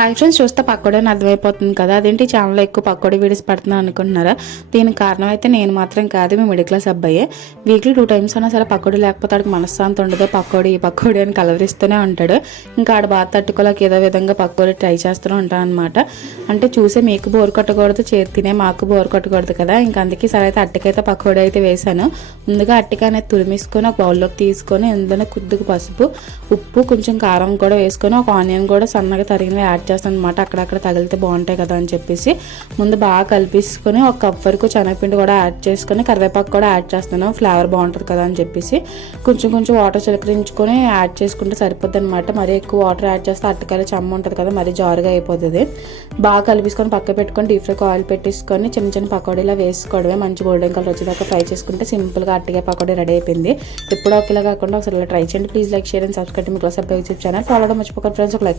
Hi friends, చూస్తే పకోడీ అని అర్థమైపోతుంది కదా. అదేంటి ఛానల్లో ఎక్కువ పకోడీ వీడియోస్ పెడుతున్నాను అనుకుంటున్నారా? దీనికి కారణం అయితే నేను మాత్రం కాదు, మీ మిడిల్ క్లాస్ అబ్బాయే. వీక్లీ 2 times అయినా సరే పకోడీ లేకపోతే ఆడికి మనశ్శాంతి ఉండదు. పకోడీ అని కలవరిస్తూనే ఉంటాడు. ఇంకా ఆడ బాగా తట్టుకోలేక ఏదో విధంగా పకోడీ ట్రై చేస్తూనే ఉంటాను అనమాట. అంటే చూసే మీకు బోర్ కొట్టకూడదు, తినే మాకు బోర్ కొట్టకూడదు కదా. ఇంకా అందుకే సరే అయితే అట్టకైతే పకోడీ అయితే వేసాను. ముందుగా అట్టిక అనేది తురిమేసుకొని ఒక బౌల్లోకి తీసుకొని అందులోనే కొద్దిగా పసుపు, ఉప్పు, కొంచెం కారం కూడా వేసుకొని ఒక ఆనియన్ కూడా సన్నగా తరిగినవి యాడ్ చేస్తాను అనమాట. అక్కడక్కడ తగిలితే బాగుంటాయి కదా అని చెప్పేసి ముందు బాగా కలిపేసుకొని ఒక కప్ వరకు శనగపిండి కూడా యాడ్ చేసుకొని కరివేపాకు కూడా యాడ్ చేస్తాను, ఫ్లేవర్ బాగుంటుంది కదా అని చెప్పేసి. కొంచెం వాటర్ చిలకరించుకొని యాడ్ చేసుకుంటే సరిపోద్ది అనమాట. మరీ ఎక్కువ వాటర్ యాడ్ చేస్తే అట్టకాయలు చెమ్మ ఉంటుంది కదా, మరీ జారుగా అయిపోతుంది. బాగా కలిపేసుకొని పక్క పెట్టుకొని డీప్ ఫ్రైకి ఆయిల్ పెట్టేసుకొని చిన్న పకోడీలా వేసుకోవడమే. మంచి గోల్డెన్ కలర్ వచ్చేదాకా ఫ్రై చేసుకుంటే సింపుల్గా అట్టిగా పకోడీ రెడీ అయిపోయింది. ఎప్పుడో ఒకేలా కాకుండా ఒకసారి ట్రై చేయండి. Please like, share and subscribe me class YouTube channel. Follow అవడం మర్చిపోకండి ఫ్రెండ్స్. ఒక లైక్